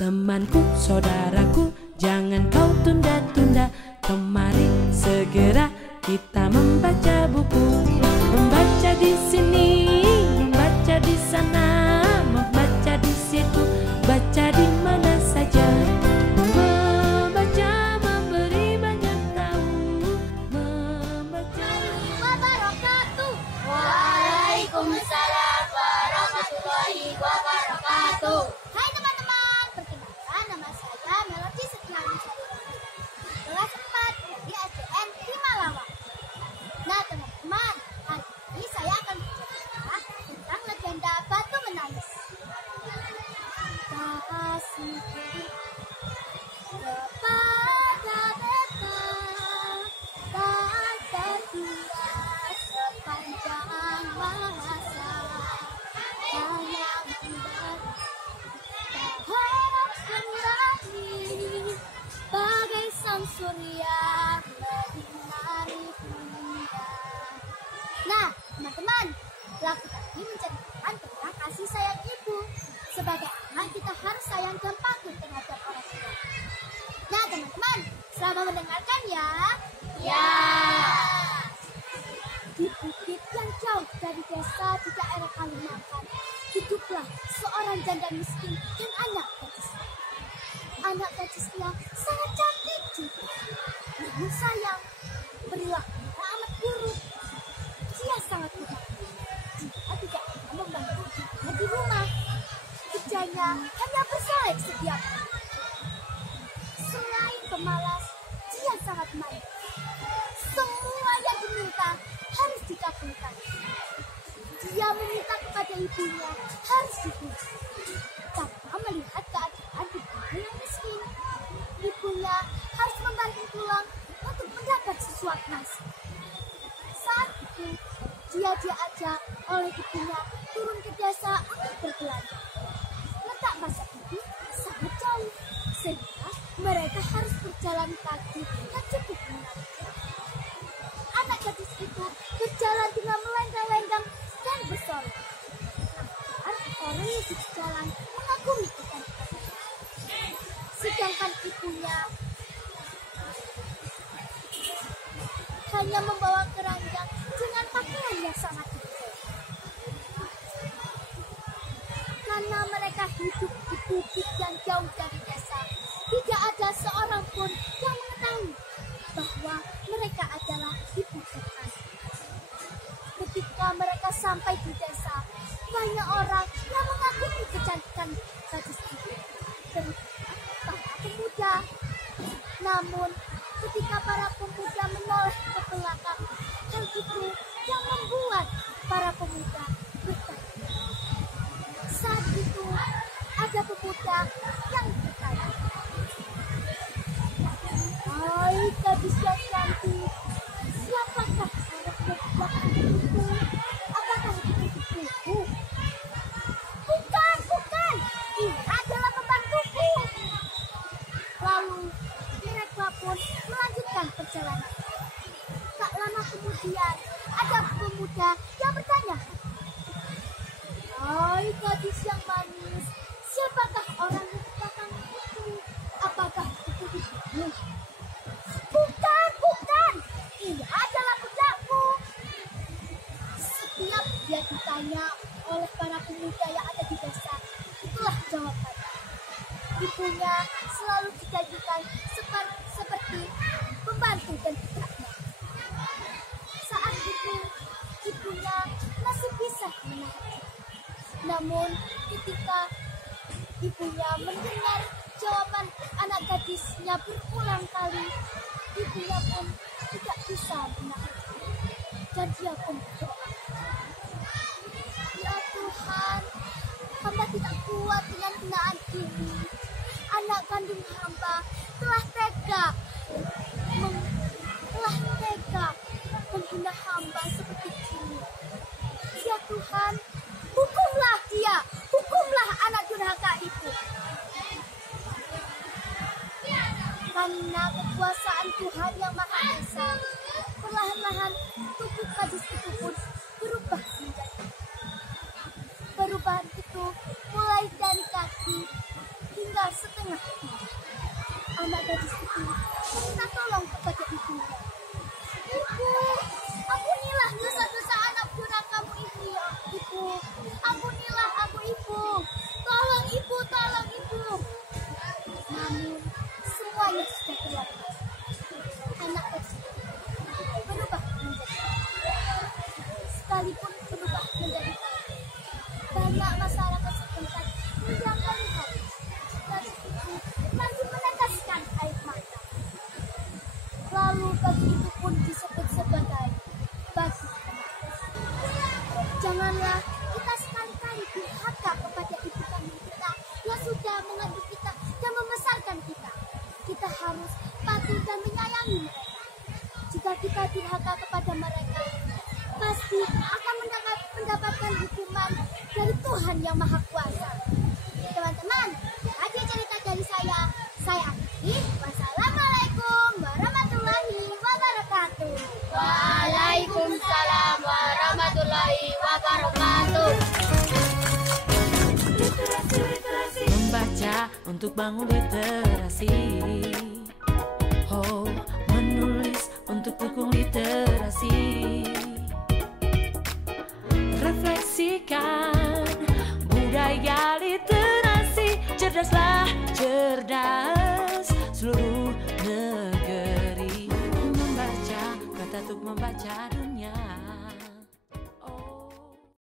Temanku, saudaraku, jangan kau tunda-tunda. Kemari segera kita membaca buku. Membaca di sini, membaca di sana, membaca di situ, baca di mana saja. Membaca memberi banyak tahu. Membaca wabarakatuh. Waalaikumsalam warahmatullahi wabarakatuh. Hai teman-teman, perkenalkan nama saya Melody Setiani kelas 4 dari ACN Himalawa. Nah teman-teman, hari ini saya akan bercerita tentang legenda Batu Menangis. Kasih kepada beta tak terhingga sepanjang masa, hanya berharap kembali bagai sang surya menyinari dunia. Nah teman-teman, lagu tadi menceritakan tentang kasih sayang ibu. Sebagai anak kita harus sayang dan patuh terhadap orang tua. Nah teman-teman, selamat mendengarkan ya. Ya. Di bukit yang jauh dari desa di daerah Kalimantan, hiduplah seorang janda miskin dan anak gadisnya. Anak gadisnya sangat cantik juga, namun sayang, perilakunya amat buruk. Dia sangat berbakti. Dia tidak pernah membantu ibunya di rumah. Kerjanya hanya bersolek setiap hari. Selain pemalas, dia sangat manis. Semua yang diminta harus dikabulkan. Dia meminta kepada ibunya harus dipuji. Tanpa melihat keadaan ibunya yang miskin, ibunya harus membanting tulang untuk mendapat sesuap nasi. Saat itu, dia diajak oleh ibunya turun ke desa untuk berbelanja. Letak pasar itu sangat jauh, sehingga mereka harus berjalan kaki dan cukup menantang. Anak gadis itu berjalan dengan melenggang-lenggang dan bersolek. Namun orang yang di jalan mengagumi kecantikannya. Sedangkan ibunya hanya membawa keranjang dengan pakaian yang sangat detail. Karena mereka hidup di bukit yang jauh dari desa, tidak ada seorang pun yang mengetahui bahwa mereka adalah ibu dan anak. Ketika mereka sampai di desa, banyak orang yang mengagumi kecantikan gadis itu, terutama para pemuda. Namun, ketika para pemuda menoleh ke belakang, hal itu yang membuat para pemuda bertanya. Saat itu, ada pemuda yang bertanya, "Hai gadis yang cantik, siapakah anak laki itu? Apakah itu ibuku?" Bukan, ini adalah pembantuku." Lalu mereka pun melanjutkan perjalanan. Tak lama kemudian, ada pemuda yang bertanya, "Hai gadis yang manis, siapakah orang di belakang itu? Apakah itu ibumu?" Bukan, ini adalah budakku." Setiap dia ditanya oleh para pemuda yang ada di desa, itulah jawabannya. Ibunya selalu dijanjikan seperti pembantu dan putranya. Saat itu, ibunya masih bisa menahan. Namun, ketika ibunya mendengar jawaban anak gadisnya berulang kali, ibunya pun tidak bisa menahan. Dan dia pun berdoa, "Ya Tuhan, hamba tidak kuat dengan hinaan ini. Anak kandung hamba telah tega menghina hamba seperti ini. Ya Tuhan, hukumlah dia, hukumlah anak durhaka itu." Karena kekuasaan Tuhan yang Maha Esa, perlahan-lahan tubuh gadis itu pun berubah menjadi. Perubahan itu mulai dari kaki hingga setelah Wassalamualaikum warahmatullahi wabarakatuh. Waalaikumsalam warahmatullahi wabarakatuh. Membaca untuk bangun literasi. Oh, menulis untuk dukung literasi. Refleksikan budaya literasi. Cerdaslah, cerdas seluruh negeri. Membaca, kata untuk membaca.